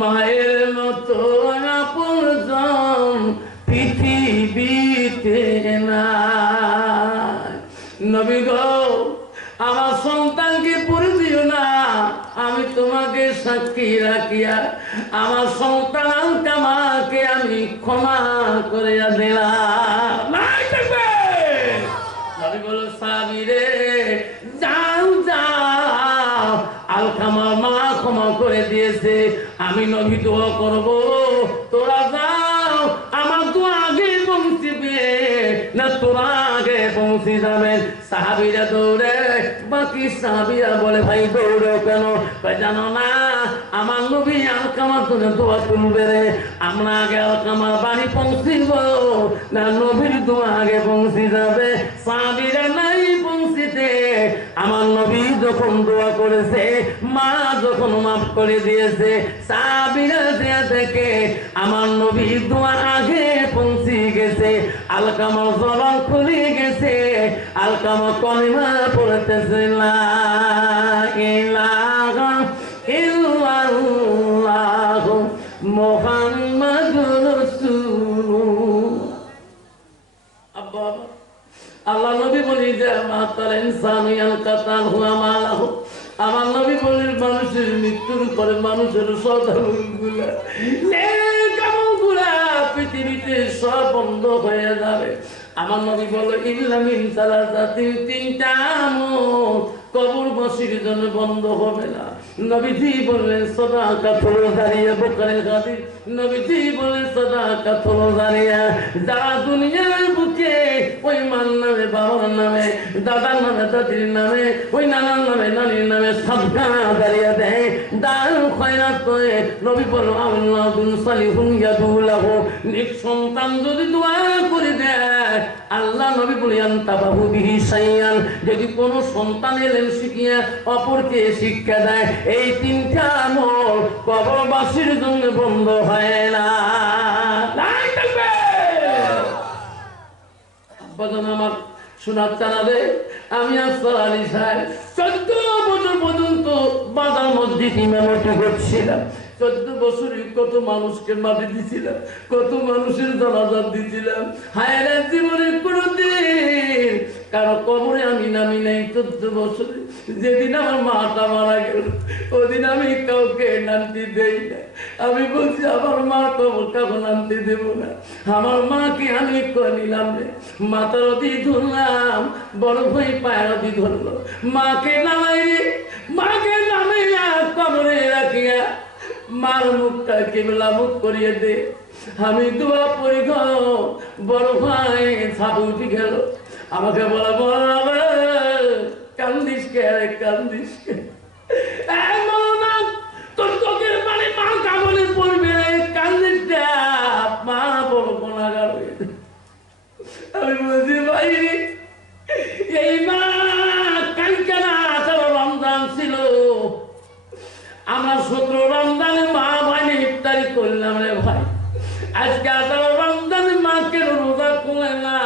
মায়ের মতো আপনজন পৃথিবীতে নাই। নবী গো, আমার সন্তানকে পড়ে দিও না, আমি তোমাকে সাক্ষী রাখিয়া আমার সন্তান কামাকে আমি ক্ষমা করে দিলাম। নবী বলো, সাবিরে যাও যাও, আলকামা মা ক্ষমা করে দিয়েছে, আমি নবী দোয়া করব, তোরা যাও। আমার দোয়া আগে পৌঁছবে না তোরা আগে পৌঁছে যাবেন? সাহাবীরা দৌড়ে, বাকি সাহাবীরা বলে ভাই দৌড়ে কেন? জানো না আমার নবী আলকামার জন্য দোয়া তুলবে রে, আমরা আগে আলকামার বাড়ি পৌঁছিব না নবীর দোয়া আগে পৌঁছে যাবে? সাহাবীরা নাই পৌঁছিতে, আমার নবী যখন দোয়া করেছে, মা যখন মাফ করে দিয়েছে, সাহাবীরা থেকে আমার নবী দোয়া আগে পৌঁছে গেছে। আলকামার জবান খুলে গেছে, আলকামা কলিমা পড়তেছে লা ইলাহা ইল্লাল্লাহু মুহাম্মাদুর রাসূলুল্লাহ। আব্বা আল্লাহ নবী বলি যে মাতাল ইনসানু ইয়ালকাতাল হুয়া মালাহু, আমার নবী বলেন মানুষের মৃত্যুর পরে মানুষের সদালগুলা পৃথিবীতে সব বন্ধ হয়ে যাবে। আমার নবী বলো ইল্লা মিন সালাসাতিন, তিনটা আমল কবরবাসীর জন্য বন্ধ হবে না। নবীজি বললেন সাদাকাতুল জারিয়া, বুখারীর হাদিস। নবীজি বললেন সাদাকাতুল জারিয়া, যারা দুনিয়ার বুকে ওই মান নামে, বাবার নামে, দাদার নামে, দাদির নামে, ওই নানার নামে, নানির নামে সাদকা জারিয়া দেয়, দান খয়রাত করে। নবী বলো আউলাদুন সালিহুন ইয়াদুলাহু, নিজ সন্তান যদি দোয়া করে দেয়, আল্লাহ নবী বলে আনতাবাহু বিহি শাইয়ান, যদি কোনো সন্তান এলেন শিখিয়া অপরকে শিক্ষা দেয়, এই তিনটা আমল কবরবাসীর জন্য বন্ধ হয় না। আমার শোনার চালাবে, আমি আফসার আলী সাহেব 14 বছর পর্যন্ত বাজার মসজিদ ইমামতি করছিলাম। 14 বছরে কত মানুষকে মাটি দিছিলাম, কত মানুষের জানাজা দিছিলাম। হায়রা জীবনের কোনদিন কারো কবরে আমি নামি নাই। 14 বছরে যেদিন আমার মাটা মারা গেল, ওদিন আমি কাউকে নামতে দেই না। আমি বলছি আমার মা কবর কাউকে নামতে দেব না। আমার মাকে আমি নিলাম রে, মাথার অতি ধরলাম, বড় ভাই পায়ের অতি ধরলো, মাকে নামাই রে, মাকে নামাইয়া কবরে রাখিয়া মার মুখটা কেবলা মুখ করিয়ে দে। আমি দোয়া পড়ি গো, বড় ভাই ছাপ উঠে গেল, আমাকে বলা বল কান্দিস কে রে, কান্দিস কে? তোর চোখের পানি মা কামনে পড়বে, কান্দিস মা বড় কোনাগার হয়ে। আমি বলছি ভাই এই মা কালকে না রমজান ছিল, আমরা 17 রমজানে মা ভাইনে ইফতারি করলাম রে ভাই, আজকে 18 রমজানে মাকে রোজা করে না,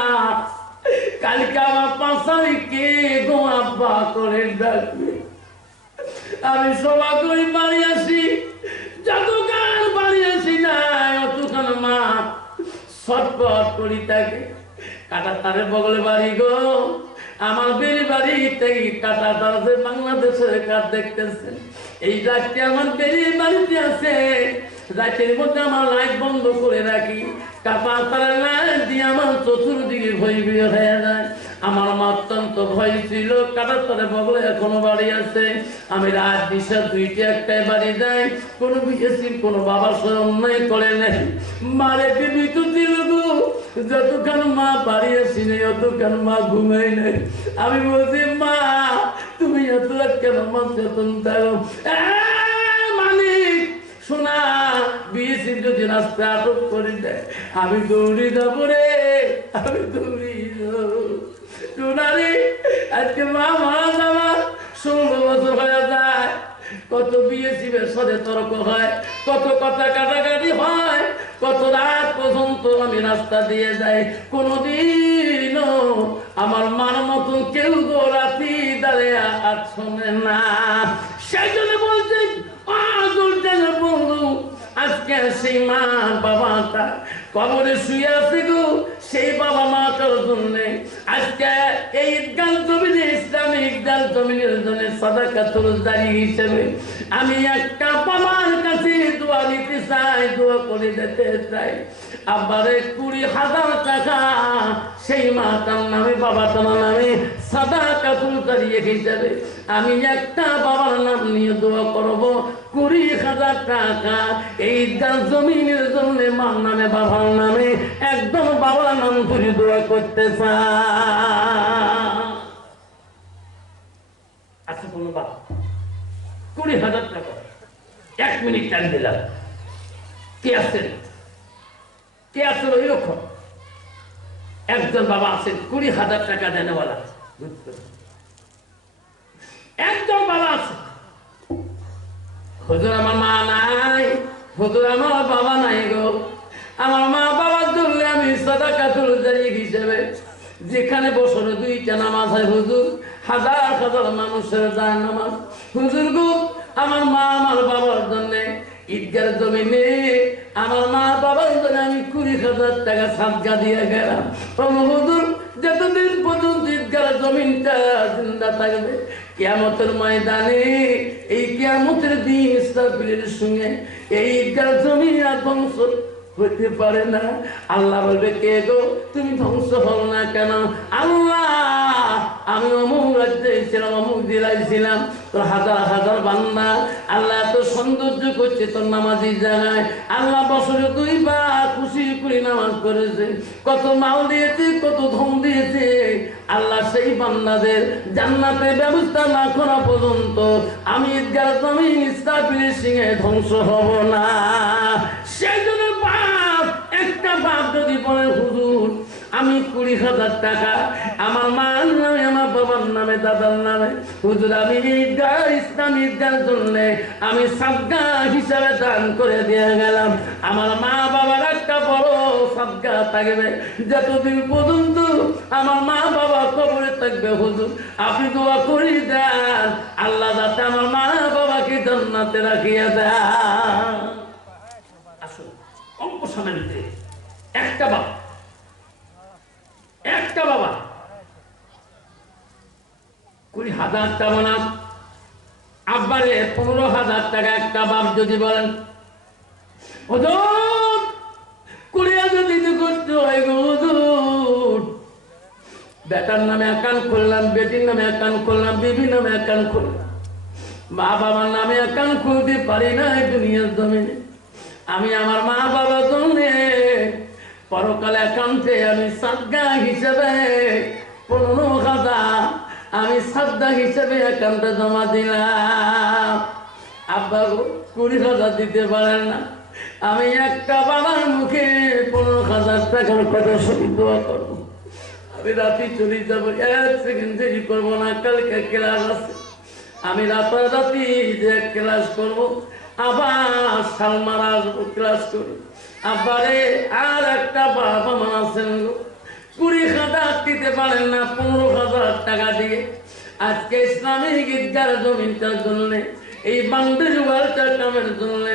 কালকে আমার 5 তারিখে গো আব্বা করে ডাকবে। আমি সভা করি বাড়ি আসি, যতক্ষণ বাড়ি আসি না অতক্ষণ মা ছটপট করি থাকে। কাটা তারের বগলে বাড়ি গো, আমার বেরি বাড়ি থেকে কাটা তার বাংলাদেশের কাঠ দেখতেছে। এই রাতটি আমার বেরি বাড়িতে আছে, রাতের মধ্যে আমার লাইট বন্ধ করে রাখি, কাটা তারের লাইট দিয়ে আমার চতুর্দিকে ভয় বিয়ে হয়ে যায়। আমার মা অত্যন্ত ভয় ছিল, কাটার তারে বগলে এখনো বাড়ি আছে। আমি রাত দিশা 2টা 1টায় বাড়ি যাই, কোনো বিএসি কোনো বাবার সাথে অন্যায় করে নেই, মারে দিবি তো দিল গো। যতক্ষণ মা বাড়ি আসি নেই অতক্ষণ মা ঘুমাই নেই। আমি বলছি মা তুমি এত রাত কেন মা চেতন থাকো? মালিক শোনা, বিএসি যদি রাস্তা আটক করে দেয় আমি দৌড়ি যাবো রে, আমি দৌড়ি যাবো। শোনারে আজকে মা মারা যাওয়ার 16 বছর হয়ে যায়। কত বিএসির সাথে তর্ক হয়, কত কথা কাটাকাটি হয়, কত রাত পর্যন্ত আমি রাস্তা দিয়ে যাই। কোনদিনও আমার মার মতন কেউ গো রাতি দাঁড়িয়ে আর শোনে না। সেই জন্য বলছি বন্ধু সেই মা বাবাটা কবরে শুয়ে আছে গো, সেই বাবা মাটার জন্য আজকে এই ঈদগাহ জমিনে, ইসলামিক ঈদগাহ জমিনের জন্য সাদাকাতুল জারি হিসেবে আমি একটা বাবার কাছে দোয়া নিতে চাই, দোয়া করে দিতে চাই। আবারে 20,000 টাকা সেই মাতার নামে বাবাটার নামে সাদাকাতুল জারি হিসেবে আমি একটা বাবার নাম নিয়ে দোয়া করব। 20,000 টাকা এই ঈদগাহ জমিনের জন্য মার নামে বাবার নামে একদম বাবার নাম করে দোয়া করতে চাই। আচ্ছা কোন বাবা 20,000 টাকা 1 মিনিট টাইম দিলাম, কে আছেন? কে আছেন? ওই রকম একজন বাবা আছেন 20,000 টাকা দেনেওয়ালা, একজন বাবা আছে। হুজুর আমার মা নাই, হুজুর আমার বাবা নাই গো, আমার মা বাবার জন্য আমি সাদাকাতুল জারি হিসেবে যেখানে বছর 2টা নামাজ হয় হুজুর, হাজার হাজার মানুষের যায় নামাজ হুজুর গো, আমার মা আমার বাবার জন্য ঈদগাহ জমিনে আমার মা বাবার জন্য আমি 20,000 টাকা সাদকা দিয়ে গেলাম। হুজুর যতদিন পর্যন্ত ঈদগাহ জমিনটা জিন্দা থাকবে, কিয়ামতের ময়দানে এই কিয়ামতের দিন ইসরাফিলের সঙ্গে এই ঈদগাহ জমিন আর ধ্বংস হতে পারে না। আল্লাহ বলবে, কে গো তুমি ধ্বংস হল না কেন? আল্লাহ আমি অমুক রাজ্যে ছিলাম, অমুক জেলায় ছিলাম, তোর হাজার হাজার বান্দা আল্লাহ এত সৌন্দর্য করছে তোর নামাজি জায়গায়, আল্লাহ বছরে 2 বার খুশি করে নামাজ করেছে, কত মাল দিয়েছে, কত ধন দিয়েছে, আল্লাহ সেই বান্দাদের জান্নাতের ব্যবস্থা না করা পর্যন্ত আমি ঈদগাহ জমিন ইসরাফিলের সঙ্গে ধ্বংস হব না। সেই জন্য বাপ, একটা বাপ যদি বলে হুজুর আমি 20,000 টাকা আমার মার নামে, আমার বাবার নামে, দাদার নামে হুজুর আমি ঈদগাহ ইসলামী ঈদগাহর জন্য আমি সাদকা হিসাবে দান করে দিয়ে গেলাম, আমার মা বাবার একটা বড় সাদকা থাকবে যতদিন পর্যন্ত আমার মা বাবা কবরে থাকবে। হুজুর আপনি দোয়া করি দেন আল্লাহ যাতে আমার মা বাবাকে জান্নাতে রাখিয়া দেন। আসুন অল্প সময়ের ভিতরে একটা বাবা, একটা বাবা 20,000 টাকা না, আব্বারে 15,000 টাকা একটা বাপ যদি বলেন হুজুর 20,000 দিতে করতে হয় গো হুজুর, বেটার নামে অ্যাকাউন্ট খুললাম, বেটির নামে অ্যাকাউন্ট খুললাম, বিবির নামে অ্যাকাউন্ট খুললাম, মা বাবার নামে অ্যাকাউন্ট খুলতে পারি না এই দুনিয়ার জমিনে, আমি আমার মা বাবার জন্য পরকাল অ্যাকাউন্টে আমি সাদকা হিসেবে 15,000 আমি সাদকা হিসেবে অ্যাকাউন্টে জমা দিলাম। আব্বা 20,000 দিতে পারেন না, আমি একটা বাবার মুখে 15,000 টাকার কথা শুনে দোয়া করবো। আমি রাতে চলে যাবো, 1 সেকেন্ড দেরি করবো না, কালকে ক্লাস আছে, আমি রাতারাতি যে ক্লাস করবো, আবার সালমার আসবো ক্লাস করি। আবারে আর একটা বাবা মা আছেন 20,000 দিতে পারেন না, 15,000 টাকা দিয়ে আজকে ইসলামিক ঈদগাহ জমিনটার জন্য, এই বান্ডের ওয়ালটার কামের জন্য,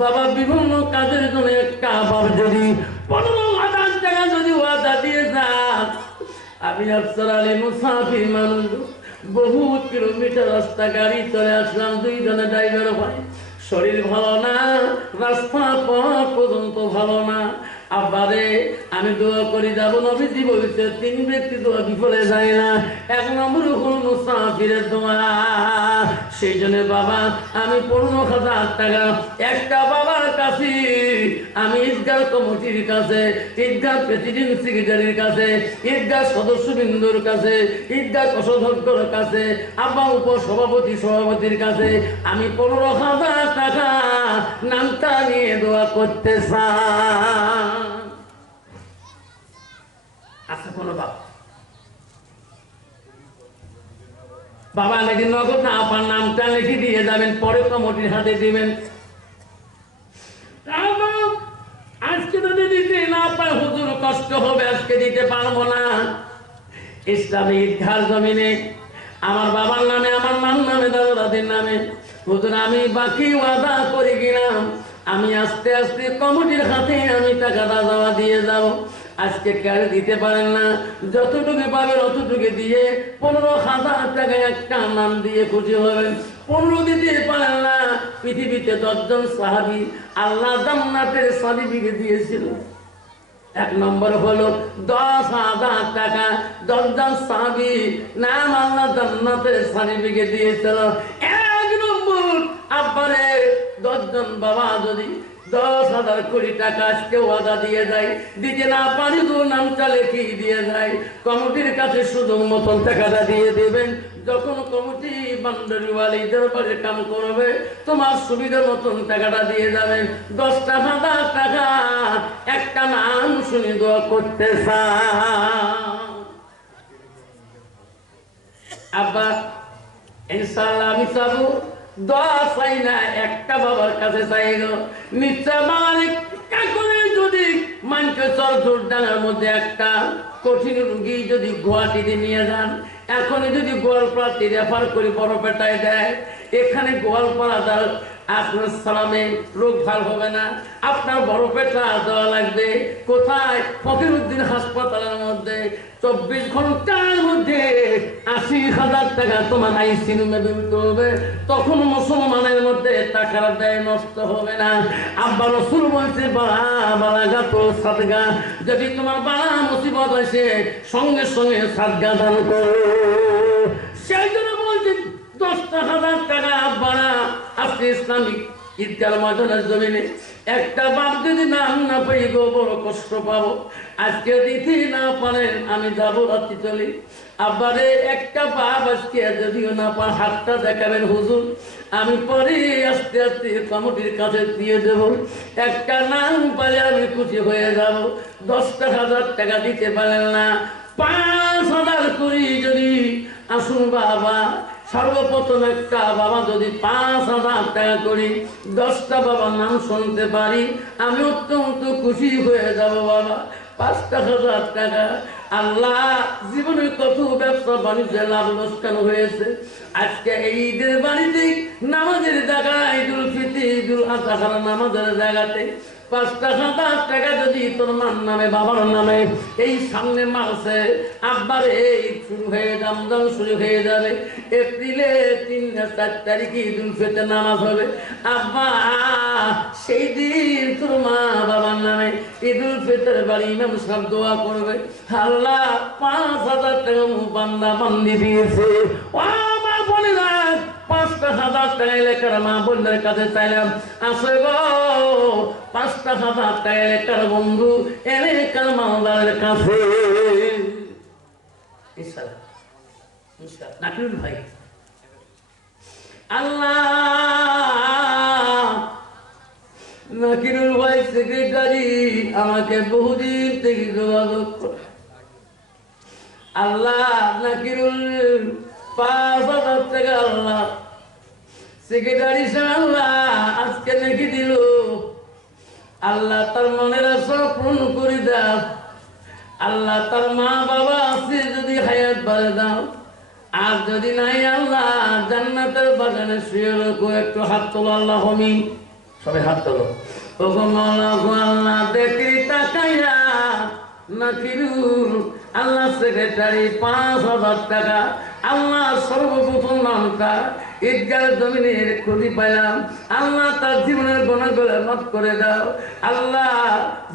বাবা বিভিন্ন কাজের জন্য একটা বাবা যদি 15,000 টাকা যদি ওয়াদা দিয়ে যান, আমি আফসার আলী মুসাফির মানুষ, বহুত কিলোমিটার রাস্তা গাড়ি চলে আসলাম, 2 জনের ড্রাইভার ভাই, শরীর ভালো না, রাস্তা পথ পর্যন্ত ভালো না, আব্বারে আমি দোয়া করে যাব, নবীজি বলেছে 3 ব্যক্তি দোয়া বিফলে যায় না, 1 নম্বর হল মুসাফিরের দোয়া। সেই জন্য বাবা আমি 15,000 টাকা একটা বাবার কাছে, আমি ঈদগাহ কমিটির কাছে, ঈদগাহ প্রেসিডেন্ট সেক্রেটারির কাছে, ঈদগাহ সদস্যবৃন্দর কাছে, ঈদগাহ কোষাধ্যক্ষের কাছে, আব্বা উপসভাপতি সভাপতির কাছে আমি 15,000 টাকা নামটা নিয়ে দোয়া করতে চাই। আচ্ছা কোন বাবা নাকি নগদ না, আপনার নামটা লিখে দিয়ে যাবেন, পরে কমিটির হাতে দিবেন। আজকে যদি দিতে না পারে হুজুর কষ্ট হবে, আজকে দিতে পারবো না। ইসলামী ঈদগাহ জমিনে আমার বাবার নামে, আমার মার নামে, দাদা দাদির নামে হুজুর আমি বাকি ওয়াদা করে গেলাম আমি আস্তে আস্তে কমিটির হাতে আমি টাকাটা জমা দিয়ে যাব। আজকে কেউ দিতে পারেন না, যতটুকু পাবেন অতটুকু দিয়ে 15,000 টাকা একটা নাম দিয়ে খুশি হবেন। 15 দিতে পারেন না, পৃথিবীতে 10 জন সাহাবী আল্লাহ জান্নাতের সার্টিফিকেট দিয়েছিল। এক নম্বর হলো 10,000 টাকা, 10 জন সাহাবী নাম আল্লাহ জান্নাতের সার্টিফিকেট দিয়েছিল। এক নম্বর আব্বারে 10 জন বাবা যদি 10,000 কোটি টাকা আজকে ওয়াদা দিয়ে যায়, দিতে না পারি তো নাম চালে কি দিয়ে যায়। কমিটির কাছে শুধু মতন টাকাটা দিয়ে দেবেন। যখন কমিটি বান্ডারিওয়ালি দরবারে কাম করবে, তোমার সুবিধা মতন টাকাটা দিয়ে যাবেন। 10,000 টাকা একটা নাম শুনে দোয়া করতে চান। আব্বা ইনশাআল্লাহ আমি চাবো, দোয়া চাই না, একটা বাবার কাছে চাই গো। নিশ্চয় মালিক কাকলে যদি মানকেশ্বর জোরডাঙ্গার মধ্যে একটা কঠিন রুগী যদি গুয়াহাটিতে নিয়ে যান, এখন যদি গোয়ালপাড়াতে রেফার করে বড়পেটায় দেয়, এখানে গোয়ালপাড়া আপনার সালামে রোগ ভালো হবে না, আপনার বড়পেটা দেওয়া লাগবে কোথায়? ফকিরউদ্দিন হাসপাতালের মধ্যে 24 ঘন্টার মধ্যে 80,000 টাকা তোমার আইসি রুমে দিতে হবে। তখন মুসলমানের মধ্যে টাকার ব্যয় নষ্ট হবে না। আব্বা রাসূল বলছে বালাগাত সাদগা, যদি তোমার বালা মুসিবত আসে সঙ্গে সঙ্গে সাদগা দান করো। সেই জন্য বলছে 10,000 টাকা আব্বারা আজকে ইসলামিক ঈদগার ময়দানের জমিনে একটা বাপ যদি নাম না পাই গো বড় কষ্ট পাবো। আজকে দিতে না পারেন আমি যাবো রাত্রি চলি। আব্বারে একটা বাপ আজকে যদিও না পান হাতটা দেখাবেন হুজুর, আমি পরে আস্তে আস্তে কমিটির কাছে দিয়ে দেব। একটা নাম পালে আমি খুশি হয়ে যাব। 10,000 টাকা দিতে পারেন না, 5,000 করি যদি আসুন বাবা। সর্বপ্রথম একটা বাবা যদি 5,000 টাকা করি 10টা বাবার নাম শুনতে পারি, আমি অত্যন্ত খুশি হয়ে যাব বাবা। 5,000 টাকা আল্লাহ জীবনে কত ব্যবসা বাণিজ্যে লাভ লোকসান হয়েছে। আজকে এই ঈদের বাড়িতে নামাজের জায়গা, ঈদুল ফিতর ঈদুল আজহার নামাজের জায়গাতে 5,000 টাকা যদি তোর মার নামে বাবার নামে এই সামনে মাসে আব্বারে ঈদ শুরু হয়ে রমজান শুরু হয়ে যাবে। এপ্রিলে 3-4 তারিখে ঈদুল ফিতর নামাজ হবে। আব্বা সেই দিন তোর মা বাবার নামে ঈদুল ফিতর বাড়ি ইমাম সাহেব দোয়া করবে, আল্লাহ 5,000 টাকা বান্দা বান্দি দিয়েছে। ও মা বলে না 5,000 টাকা এলাকার মা বোনদের কাছে চাইলাম, আসে গো 5,000 টাকা এলাকার বন্ধু এলাকার মালদারের কাছে। নাকিরুল ভাই আল্লাহ, নাকিরুল ভাই সেক্রেটারি আমাকে বহুদিন থেকে যোগাযোগ করে। আল্লাহ নাকিরুল 5,000 টাকা আল্লাহ সেক্রেটারি আল্লাহ আজকে নাকি দিল। আল্লাহ তার মনের আশা পূর্ণ করে দাও। আল্লাহ তার মা বাবা আছে যদি হায়াত বাড়ে দাও, আর যদি নাই আল্লাহ জান্নাতের বাগানে শুয়ে রাখো। একটু হাত তোলো আল্লাহ হমি, সবাই হাত তোলো। ওগো মাওলা গো আল্লাহ দেখি তাকাইয়া নাকিরুল আল্লাহ সেক্রেটারি 5,000 টাকা আল্লাহ সর্বপ্রথম নামটা ঈদগার জমিনের খুঁজি পাইলাম। আল্লাহ তার জীবনের গুনাহগুলো মাফ করে দাও। আল্লাহ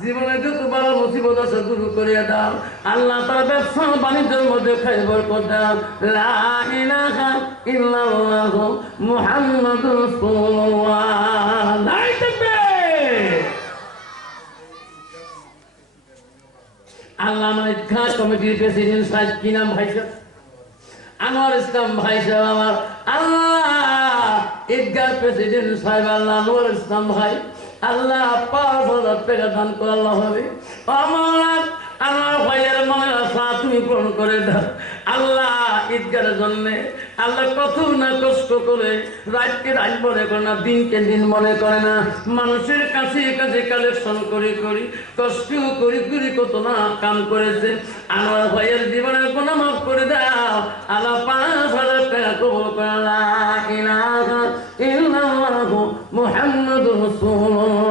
জীবনে যত বড় মুসিবত আছে দূর করে দাও। আল্লাহ তার ব্যবসা বাণিজ্যের মধ্যে খাই বরকত দাও। লা ইলাহা ইল্লাল্লাহ মুহাম্মাদুর রাসূলুল্লাহ। নাই থাকবে আল্লাহ আমার ঈদগাহ কমিটির প্রেসিডেন্ট সাহেব কি নাম ভাই সাহেব? আনোয়ার ইসলাম ভাই সাহেব আমার আল্লাহ ঈদগাহ প্রেসিডেন্ট সাহেব আল্লাহ আনোয়ার ইসলাম ভাই আল্লাহ 5,000 টাকা দান করে আল্লাহ হবে। আমার আনোয়ার ভাইয়ের মনের আশা তুমি পূরণ করে দাও আল্লাহ। ঈদগাহের জন্য আল্লাহ কত না কষ্ট করে, রাতকে রাত মনে করে না, দিনকে দিন মনে করে না, মানুষের কাছে কাছে কালেকশন করে করি কষ্ট করি করি কত না কাম করেছে। আনোয়ার ভাইয়ের জীবনের গুনাহ মাফ করে দাও আল্লাহ। 5,000 টাকা কবুল করে। লা ইলাহা ইল্লাল্লাহু মুহাম্মাদুর রাসূলুল্লাহ।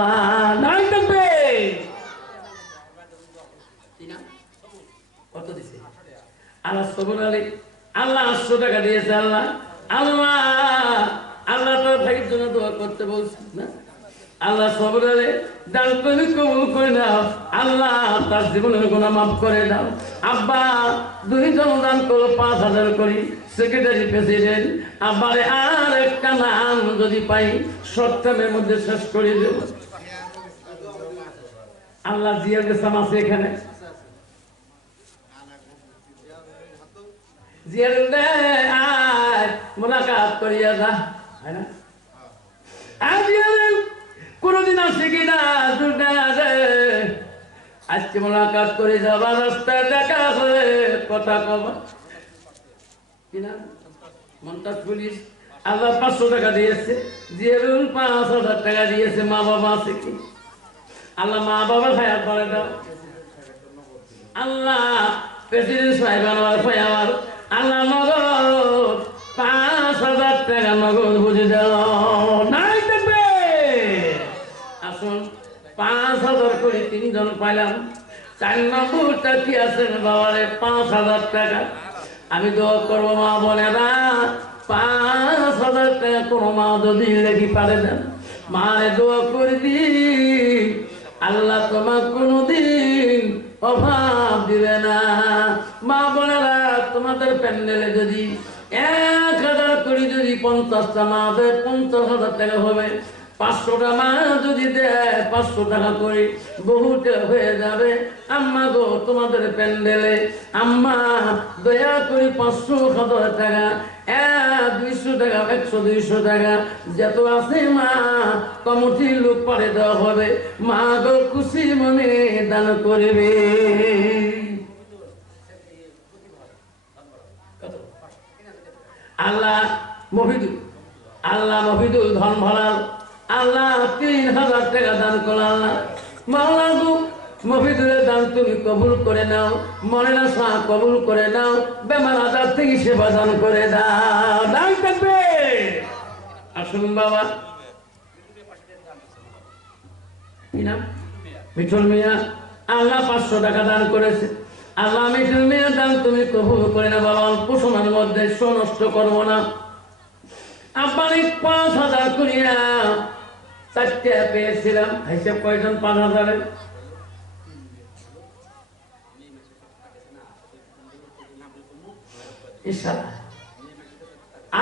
আল্লাহ সবর আলী আল্লাহ 800 টাকা দিয়েছে। আল্লাহ আল্লাহ আল্লাহ তো ভাইয়ের জন্য দোয়া করতে বলছেন না? আল্লাহ সবর আলী দান তুমি কবুল করে দাও। আল্লাহ তার জীবনের গুনাহ মাফ করে দাও। আব্বা 2 জন দান করো 5000 করি, সেক্রেটারি প্রেসিডেন্ট। আব্বারে আর একটা নাম যদি পাই শর্ট টাইমের মধ্যে শেষ করে দেব। আল্লাহ জিয়ার ইসলাম আছে এখানে, জিয়ার আয় মুলাকাত করিয়া যা, হয় না? কোনদিন আসে কিনা আজকে মুলাকাত করে যাবা, রাস্তায় দেখা হলে কথা কবা কিনা। মন্তাজ পুলিশ আল্লাহ 500 টাকা দিয়েছে, জিয়ারুল 5000 টাকা দিয়েছে। মা বাবা আছে কি? আল্লাহ মা বাবার হায়াত বাড়ায় দাও। আল্লাহ প্রেসিডেন্ট সাহেব আমার আমার আল্লাহ নগদ 5000 টাকা নগদ বুঝে দাও। নাই দেখবে আসুন 5000 করে 3 জন পাইলাম। 4 নম্বরটা কি আছেন বাবারে 5000 টাকা। আমি দোয়া করবো মা বোনেরা 5000 টাকা কোনো মা যদি লেখি পারে দেন, মারে দোয়া করে দি আল্লাহ তোমার কোনদিন অভাব দিবে না। মা বোনেরা তোমাদের প্যান্ডেলে যদি 1000 করে যদি 50টা মা দেয় 50,000 টাকা হবে। 500টা মা যদি দেয় 500 টাকা করে বহুটা হয়ে যাবে। আম্মা গো তোমাদের প্যান্ডেলে আম্মা দয়া করে 500,000 টাকা 200 টাকা 100 200 টাকা যত আছে মা কমিটির লোক পারে দেওয়া হবে। মা গো খুশি মনে দান করবে। আল্লাহ মফিদুল ধন ভরাল আল্লাহ 3000 টাকা দান করল। আল্লাহ মাওলা গো মফিদুলের দান তুমি কবুল করে নাও, মনের আশা কবুল করে নাও, বেমার আজার থেকে সেবা দান করে দাও। দান থাকবে। আসুন বাবা কি নাম? মিঠুল মিয়া। আল্লাহ 500 টাকা দান করেছে। আল্লাহ মিঠুল মিয়া দান তুমি কবুল করে না বাবা। অল্প সময়ের মধ্যে নষ্ট করবো না। আপনার 5000 করিয়া 4টা পেয়েছিলাম। হিসাব কয়জন 5000-এর?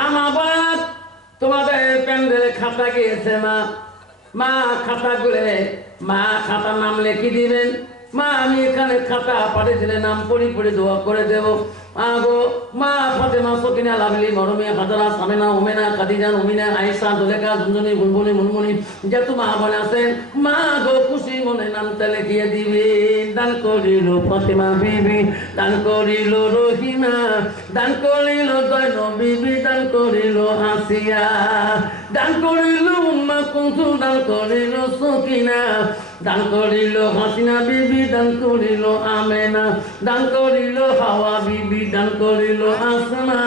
আমার তোমাদের প্যান্ডেলে খাতা গিয়েছে মা খাতা করে মা খাতার নাম লিখে দিবেন। মা আমি এখানে খাতা পাঠিয়েছিলে নাম পড়ি দোয়া করে দেব। আগো মা ফাতেমা সকিনা লাভলি মরমিয়া হাজারা সামেনা উমেনা খাদিজা উমিনা আয়েশা জুলেখা ঝুনঝুনি বুলবুলি মুনমুনি যত মা বোন আছেন মা গো খুশি মনে নামটা লিখিয়ে দিবে। দান করিল ফাতেমা বিবি, দান করিল রহিমা, দান করিল জয়নব বিবি, দান করিল আসিয়া, দান করিল উম্মা কুলসুম, দান করিল সকিনা, দান করিল হাসিনা বিবি, দান করিল আমেনা, দান করিল হাওয়া বিবি, দান করিল আসমা,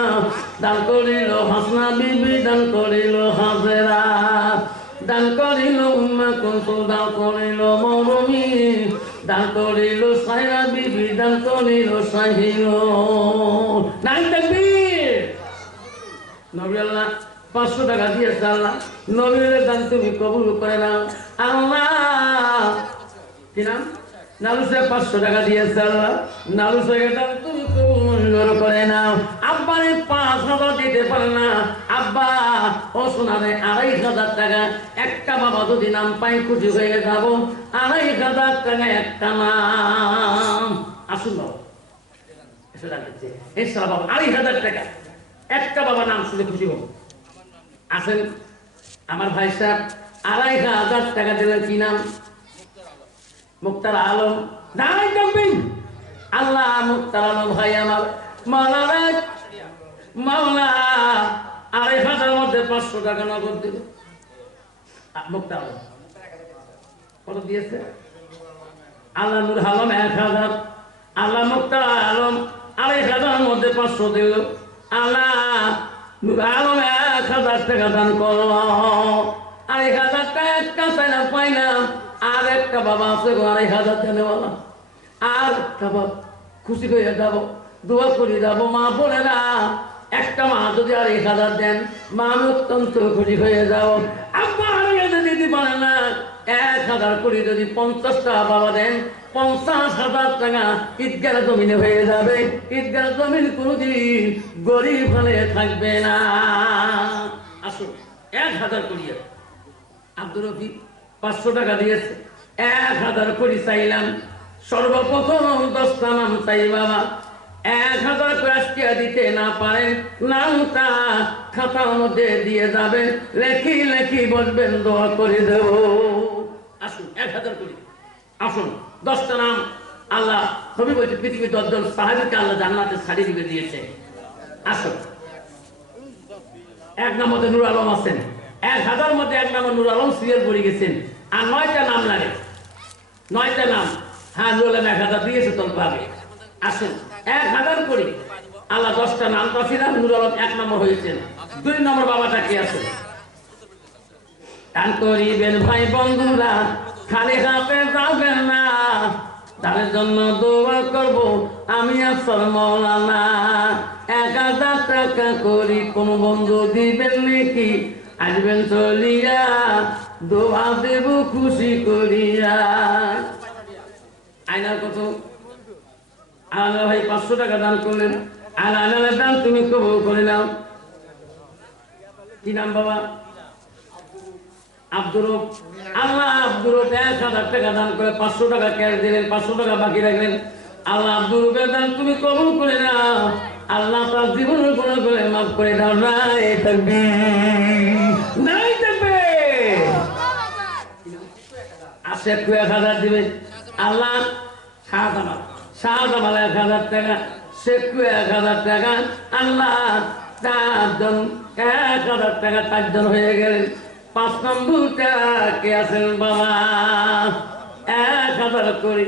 দান করিল হাসনা বিবি, দান করিল হাজেরা, দান করিল উম্মা কুলসুম, দান করিল মরমি, দান করিল সাইরা বিবি, দান করিল সাহিল। নাই তাকবীর। নবী আল্লাহ 500 টাকা দিয়েছে। আল্লাহ নবীর দান তুমি কবুল করে নাও। আল্লাহ কি নাম? নালু সাহেব 500 টাকা দিয়েছে। আল্লাহ নালু সাহেবের দান তুমি কবুল করে নাও। আব্বারে 5000 দিতে পারে না। আব্বা ও সোনারে 2500 টাকা একটা বাবা যদি নাম পাই খুশি হয়ে যাব। 2500 টাকা একটা নাম। আসুন বাবা এসে দাঁড়িয়েছে এসে বাবা 2500 টাকা একটা বাবা নাম শুনে খুশি হব। আসেন আমার ভাই সাহেব 2500 টাকা দিলেন। কি নাম? মুক্তার আলম। নাই দেখবেন আল্লাহ মুক্তার আলম ভাই আমার মাওলা 2500 মধ্যে 500 টাকা নগদ দিল। মুক্তার আলম কত দিয়েছে? আল্লাহ নূর আলম 1000, আল্লাহ মুক্তার আলম 2500 মধ্যে 500 দিল। আল্লাহ নূর আলম 1000 টাকা দান করো। 2500 টাকা একটা চাইলাম পাইলাম। আর একটা বাবা আছে 2500 দেনেওয়ালা। আর একটা বাবা খুশি হয়ে যাব দোয়া করে যাবো মা বোনেরা। একটা মা যদি আর 1000 দেন, মা আমি অত্যন্ত খুশি হয়ে যাও। আব্বা যদি দিতে পারে না, 1000 করে যদি 50টা বাবা দেন, 50,000 টাকা ঈদগাহ জমিনে হয়ে যাবে। ঈদগাহ জমিন কোনোদিন গরিব হলে থাকবে না। আসুন 1000 করিয়ে আব্দুর রফি 500 টাকা দিয়েছে, 1000 করে চাইলাম। সর্বপ্রথম 10টা নাম চাই বাবা। 1000 করে দিতে না পারেন, নামটা খাতার মধ্যে দিয়ে যাবেন, লেখি লেখি বসবেন, দোয়া করে দেব। আসুন 1000 করি। আসুন 10টা নাম। আল্লাহ সবই বলছে পৃথিবীর 10 জন সাহাবীকে আল্লাহ জান্নাতে সার্টিফিকেট দিয়েছে। আসুন 1 নম্বরে নূর আলম আছেন, 1000 মধ্যে 1 নম্বর নূর আলম সিরিয়াল পড়ে গেছেন। আর 9টা নাম লাগে, 9টা নাম। হ্যাঁ নূর আলম 1000 দিয়েছে তোর ভাবে। আসুন 1000 করি। আল্লাহ 10টা নাম পাচ্ছিলাম, নূর আলম 1 নম্বর হয়েছেন। 2 নম্বর বাবাটা কি আছে? দান করিবেন ভাই বন্ধুরা, খালি হাতে যাবেন না, তার জন্য দোয়া করব আমি আসল মৌলানা। 1000 টাকা করি কোন বন্ধু দিবেন নাকি? আসবেন চলিয়া, দোয়া দেব খুশি করিয়া। আয়নার কত? আয়না ভাই 500 টাকা দান করলেন। আর আয়নার দান তুমি কবুল করে নাও। কি নাম বাবা? আব্দুর রব। আল্লাহ আব্দুর রব 1000 টাকা দান করে 500 টাকা ক্যাশ দিলেন, 500 টাকা বাকি রাখলেন। আল্লাহ আব্দুর রবের দান তুমি কবুল করে নাও। আল্লাহ তার জীবনের গুনাহ করে মাফ করে দাও। নাই থাকবে, নাই থাকবে। আসে 1000 দিবে। আল্লাহ শাহজামাল 1000 টাকা, সে 1000 টাকা। আল্লাহ 4 জন 1000 টাকা 4 জন হয়ে গেলেন। 5 নম্বরটা কে আছেন বাবা? 1000 করি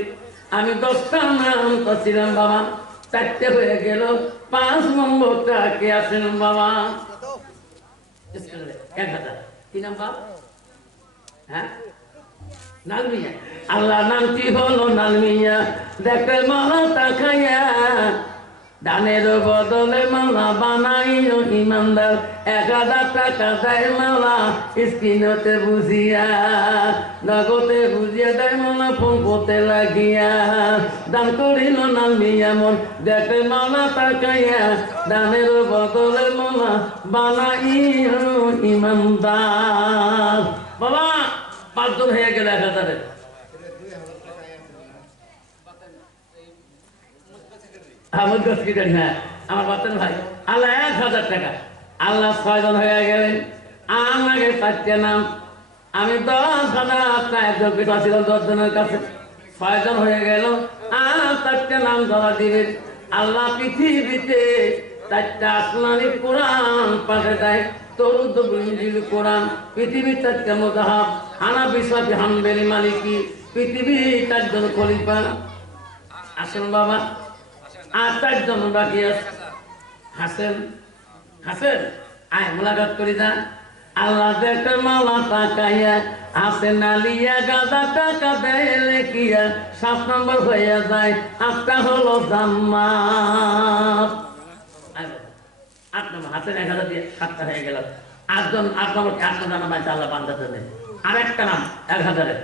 আমি 10টা নাম পাচ্ছিলাম বাবা, 4টে হয়ে গেল। 5 নম্বরটা কে আছেন বাবা? 1000। কি নাম বাবা? হ্যাঁ নালমিয়া। আল্লাহ নামটি হলো নালমিয়া। দেখে মালা তাকাইয়া, দানের বদলে মালা বানাইও ইমানদার। 1000 টাকা দেয় মালা স্ক্রিনতে বুঝিয়া, নগদে বুঝিয়া দেয় মালা ফোন করতে লাগিয়া। দান করিল নালমিয়া মন, দেখে মালা তাকাইয়া, দানের বদলে মালা বানাইও ইমানদার। বাবা 5 জন হয়ে গেল 1000-এর। আমার বাচ্চার ভাই আল্লাহ 1000 টাকা। আল্লাহ 6 জন হয়ে গেলেন। আমাকে 4টে নাম, আমি 10,000 টাকা ছিল 10 জনের কাছে। 6 জন হয়ে গেল। আর 4টে নাম ধরা দিবেন। আল্লাহ পৃথিবীতে 4টা আসমানি কোরআন পাঠে দেয়। তরুদ ইনজিল কোরআন, পৃথিবীর 4টা মুজাহাব, হানাফি শাফি হাম্বলি মালিকি, পৃথিবীর 4 জন খলিফা। আসেন বাবা, আর 4 জন বাকি আছে। হাসেন হাসেন আয় মোলাকাত করি যা। আল্লাহ দেখে মালা তাকাইয়া, আসেন আলিয়া গাদা টাকা দেয় লেখিয়া। 7 নম্বর হয়ে যায়, 8টা হলো জান্নাত। 8 নম্বর হাসেন 1000 দিয়ে 7টা হয়ে গেল। 8 জন 8 নম্বর 8টা জানা বানাইছে আল্লাহ বান্দাতে নেই। আর একটা নাম 1000-এর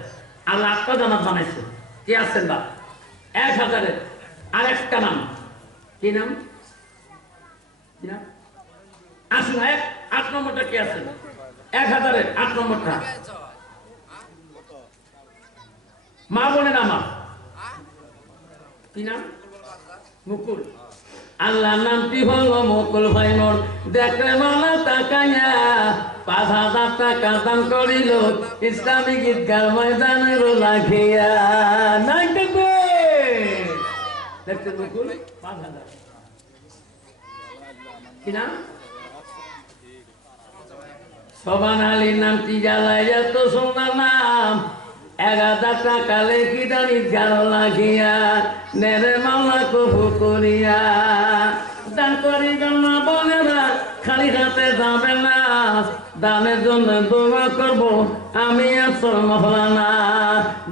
আল্লাহ 8টা জান্নাত বানাইছে। কি আছেন বা 1000-এর আর একটা নাম? কি নাম? কি নাম? আসুন 8 নম্বরটা কি আছে? 1000-এর 8 নম্বরটা মা বোনের আমার কি নাম? মুকুল। আল্লাহ নামটি হলো মুকুল ভাই মোর। দেখে মালা তাকাইয়া 5,000 টাকা দান করিল ইসলামী ঈদগাহ ময়দানের লাগিয়া। নাই দেখবে দেখতে মুকুল 5,000। কি নাম? সোবান আলীর নামটি জ্বালাই এত সুন্দর নাম। 1000 টাকা লেখি দানি গাল লাগিয়া, নেরে মামলা কবু করিয়া। দান করি জন্মা বোনেরা, খালি হাতে যাবে না, দানের জন্য দোয়া করবো আমি আসল মহলানা।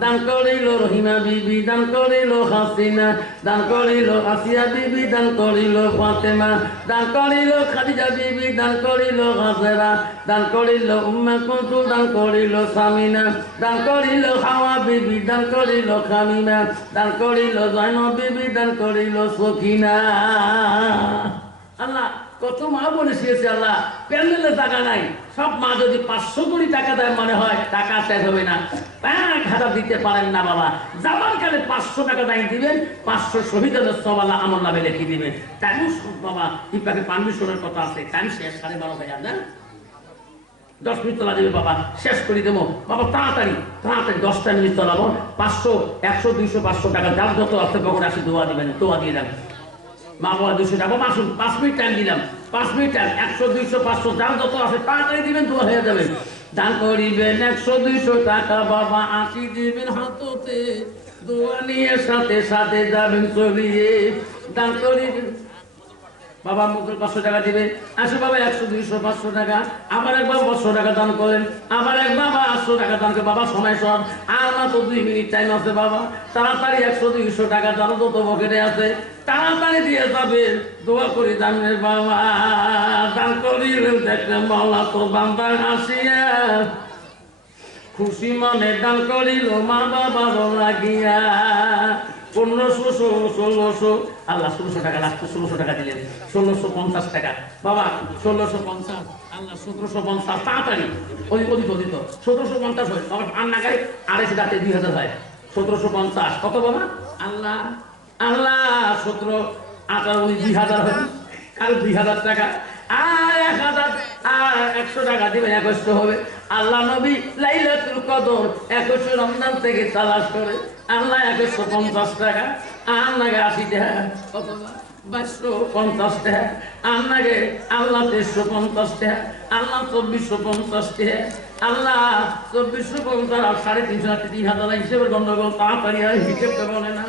দান করিল রহিমা বিবি, দান করিল হাসিনা, দান করিল আসিয়া বিবি, দান করিল ফাতেমা, দান করিল খাদিজা বিবি, দান করিল হাজেরা, দান করিল উম্মে কুলসুম, দান করিল সামিনা, দান করিল হাওয়া বিবি, দান করিল খামিমা, দান করিল জয়নব বিবি, দান করিল সখিনা। আল্লাহ কত মা বলে শিয়েছে আল্লাহ, প্যান্ডেলে টাকা নাই। সব মা যদি 500 কোটি টাকা দেয় মনে হয় টাকা শেষ হবে না। 1,000 দিতে পারেন না বাবা, যাবার কালে 500 টাকা দায় দিবেন, 500 শহীদের সব আল্লাহ আমল নামে লিখে দিবেন। তাই বাবা ইপাকে পারমিশনের কথা আছে, টাইম শেষ 12:30 না 10 মিনিট তোলা দেবে বাবা, শেষ করে দেবো বাবা। তাড়াতাড়ি তাড়াতাড়ি 10টা মিনিট তোলাবো। 500 100 200 500 টাকা যার যত আছে কখন আসে দোয়া দিবেন, দোয়া দিয়ে দেন। মা বাবা 200 টাকা আসুন, 5 মিনিট টাইম দিলাম, 5 মিনিট টাইম। 100 200 500 যার যত আছে তাড়াতাড়ি দিবেন, দোয়া হয়ে যাবে। দান করিবেন 100 200 টাকা বাবা, 80 দিবেন হাততে, দোয়া নিয়ে সাথে সাথে যাবেন চলিয়ে। দান করিবেন বাবা মুখে 500 টাকা দিবে, আসে বাবা 100 200 500 টাকা, আবার একবার 500 টাকা দান করেন, আবার একবার 800 টাকা দান করে বাবা। সময় সব আর মাত্র 2 মিনিট টাইম আছে বাবা, তাড়াতাড়ি 100 200 টাকা দান তো পকেটে আছে, তাড়াতাড়ি দিয়ে যাবে। দোয়া করি দানের বাবা, দান করিলেন দেখলে মাওলা তো বান্দা হাসিয়া, খুশি মনে দান করিল মা বাবার লাগিয়া। 1500 1600 আল্লাহ 1600 টাকা লাগতো, 1600 টাকা দিলেন, 1650 টাকা বাবা, 1650 আল্লাহ 1750। তাড়াতাড়ি অধিক 1750 হয় বাবা, আর না গায়ে 250 টাকা 2000 হয়, 1750 কত বাবা? আল্লাহ আল্লাহ 17 18 2000 হয়, আর 2000 টাকা আর 1000 আর 100 টাকা দিবেন, 2100 হবে। আল্লাহ নবী লাইলাতুল কদর 21 রমজান থেকে তালাশ করে আল্লাহ 150 টাকা, আর নাগে 80 টাকা, কত 2250 টাকা, আর নাগে আল্লাহ 2350 টাকা, আল্লাহ 2450 টাকা, আল্লাহ 2450 আর 350 3000 হিসেবের গন্ডগোল, তাড়াতাড়ি আর হিসেব করে না।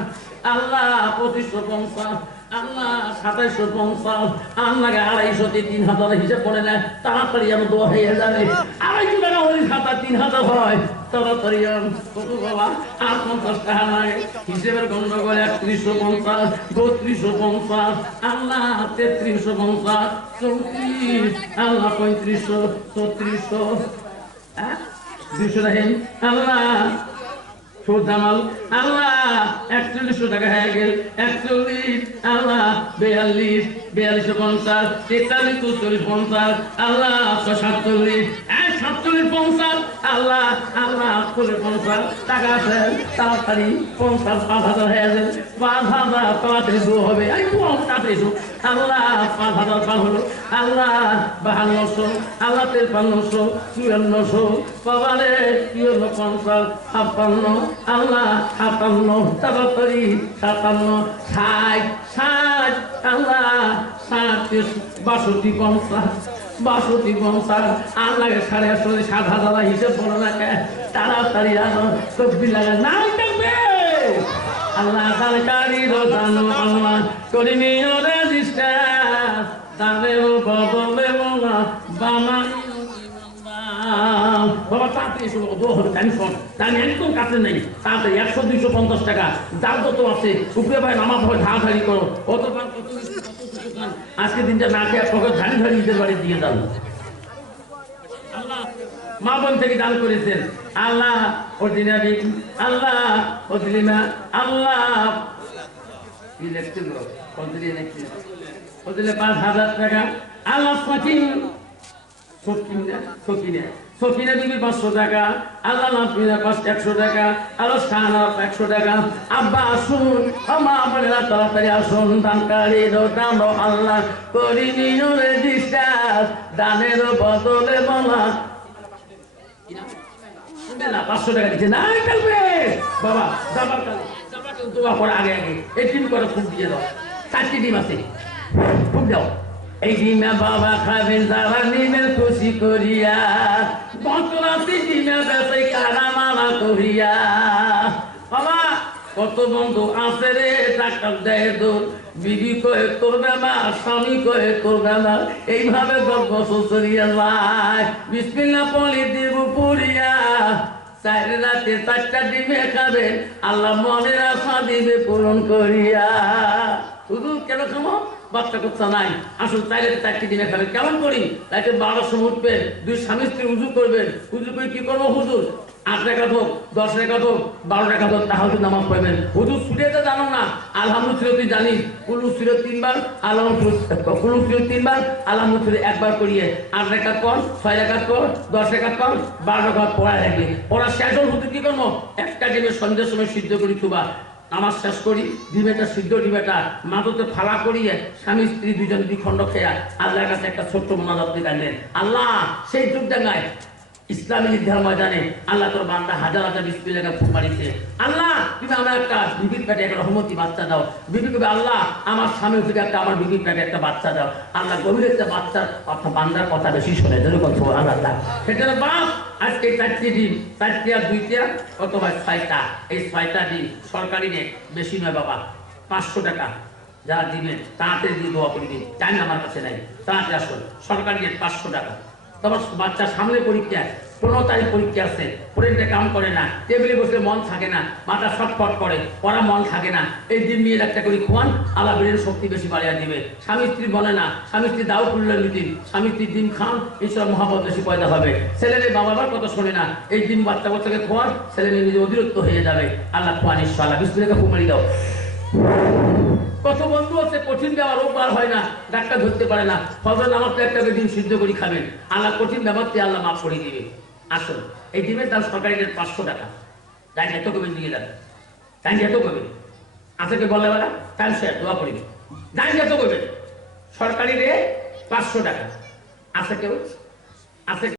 আল্লাহ 2550, আল্লাহ 2750, আল্লাহকে 250 3000 হিসাব করে নেয়, তাড়াতাড়ি আমি দোয়া হয়ে যাবে। 250 টাকা হলে 3000 হয়, তাড়াতাড়ি কত বাবা? আর 50 টাকা লাগে, হিসেবের গন্ডগোল। 3150 3250, আল্লাহ 3350 34, আল্লাহ 3500 3400, 200 দেখেন আল্লাহ সুদামাল, আল্লাহ 4100 টাকা হয়ে গেল, 41 আল্লাহ 42 4250 43 44 50, আল্লাহ 47 47 50, আল্লাহ আল্লাহ 50 টাকা আছে, তাড়াতাড়ি 50 5000 হয়ে যাবে, 5000 তাড়াতাড়ি দু হবে, এই তাড়াতাড়ি আল্লাহ 5000 পার হলো, আল্লাহ 5200, আল্লাহ 5300 5400 বাবারে 50 56 আল্লাহ 57 তাড়াতাড়ি 57 60 60 আল্লাহ 60 62 50 62 50, আল্লাহ 850 7000 হিসেব বলো না, তাড়াতাড়ি আনো সবজি লাগা নাই থাকবে। আল্লাহ দানকারী রোজানো আল্লাহ করিনি ওরে দিশা, তাদের বদলে বলা বানাই বাবা। তাড়াতাড়ি এসে দোয়া হবে, টেনশন তাই একদম কাছে নেই, তাড়াতাড়ি 100 250 টাকা যার যত আছে উপরে ভাই নামাজ হয়, ধাড়াধাড়ি করো, কত পান কত আজকে দিনটা না খেয়ে পকেট ধাড়ি ধাড়ি নিজের বাড়ি দিয়ে যান। আল্লাহ মা বোন থেকে দান করেছেন, আল্লাহ অর্ডিনারি, আল্লাহ অদিলিমা, আল্লাহ ইলেকট্রিক অদিলে 5000 টাকা, আল্লাহ সকিনা বিবি 500 টাকা, আল্লাহ নাফিনা 100 টাকা, আল্লাহ শাহানা 100 টাকা। আব্বা আসুন, আমা আপনারা তাড়াতাড়ি আসুন, দানকারী দান আল্লাহ করিনি ওরে বিশ্বাস, দানের বদলে বলা 500 টাকা দিচ্ছে না কালবে বাবা। যাবার কাল দোয়া করে আগে আগে এই টিম করে ফুক দিয়ে দাও, 4টি ডিম আছে, ফুক দাও। এই ডিমে বাবা খাবেন যারা নিবেন খুশি করিয়া, বকরাতি ডিমে বেশি কারা মারা করিয়া। বাবা কত বন্ধু আছে রে টাকা দেয় দূর, বিবি কয়ে করবে না, স্বামী কয়ে করবে না, এইভাবে 10 বছর চলিয়া যায়। বিসমিল্লাহ পলি দিব পুরিয়া, চাইলে রাতে 4টা ডিমে খাবেন, আল্লাহ মনের আশা দিবে পূরণ করিয়া। শুধু কেন খামো? বাচ্চা কুচ্চা নাই, আসল চাইলে 4টি ডিমে খাবেন। কেমন করি? রাতে 12টার সময় উঠবেন, 2 স্বামী স্ত্রী উজু করবেন। উজু করে কি করবো হুজুর? 8 রাকাত হোক, 10 রাকাত হোক, 12 রাকাত হোক, তাহলে নামাজ পড়বেন। হুজুর ছুটে তো জানো না, আলহামদুলিল্লাহ তুই জানিস, কুলু ছিল 3 বার, কুলু ছিল 3 বার, আলহামদুলিল্লাহ 1 বার করিয়ে 8 রাকাত কর, 6 রাকাত কর, 10 রাকাত কর, 12 রাকাত পড়া লাগবে। ওরা শেষ হল, হুজুর কি করবো? একটা ডিমের সন্ধ্যার সময় সিদ্ধ করি থুবা, আমার শেষ করি, ডিমেটা সিদ্ধ ডিমেটা মাথাতে ফালা করিয়ে স্বামী স্ত্রী 2জন 2 খণ্ড খেয়া আল্লাহর কাছে একটা ছোট্ট মোনাজাত দিলেন। আল্লাহ সেই যুগ ডাঙ্গায় ইসলামী নির্ধার ময়দানে আল্লাহ তোর বান্দা হাজার হাজার বিসমিল্লাহ ফুক মারিছে। আল্লাহ তুমি আমার একটা বিবির পেটে একটা রহমতি বাচ্চা দাও। বিবি কবে আল্লাহ আমার স্বামী থেকে একটা আমার বিবির পেটে একটা বাচ্চা দাও। আল্লাহ গভীর একটা বাচ্চার কথা, বান্দার কথা বেশি শোনে, যেরকম আল্লাহ সেটার বাপ আজকে 4টি ডিম, 4টি আর 2টি কত হয় 6টা। এই 6টা ডিম সরকারি রেট, বেশি নয় বাবা, 500 টাকা। যারা দিবেন তাড়াতাড়ি দিয়ে দোয়া করে দিন, টাইম আমার কাছে নাই, তাড়াতাড়ি আসুন। সরকারি রেট 500 টাকা। তোমার বাচ্চার সামনে পরীক্ষা, 15 তারিখ পরীক্ষা আছে, ব্রেনটা কাম করে না, টেবিলে বসলে মন থাকে না, মাথা ছটফট করে, পড়া মন থাকে না। এই ডিম নিয়ে একটা করে খোয়ান, আল্লাহ ব্রেন শক্তি বেশি বাড়িয়ে দিবে। স্বামী স্ত্রী বলে না, স্বামী স্ত্রী দাও খুললেন দিন, স্বামী স্ত্রী ডিম খান, ঈশ্বর মহাপদ বেশি পয়দা হবে। ছেলের বাবা মার কথা শোনে না, এই ডিম বাচ্চাকে খোয়ান, ছেলে নিজে অতিরিক্ত হয়ে যাবে। আল্লাহ খোয়ান ঈশ্বর, আল্লাহ বিসমিল্লাহ ফুমারি দাও। কত বন্ধু আছে কঠিন ব্যাপার, রোগবার হয় না, ডাক্তার ধরতে পারে না, ফজর নামাজটা একটা ডিম সিদ্ধ করে খাবেন, আল্লাহ কঠিন ব্যাপারটি আল্লাহ মাফ করে দিবে। আসুন, এই ডিমের দাম সরকারি রেট 500 টাকা। তাই এত কবে দিয়ে যাবে, তাই এত কবে আছে কে বলে বেলা তাই সে দোয়া করিবে, তাই এত কবে সরকারি রেট 500 টাকা। আছে কেউ আছে?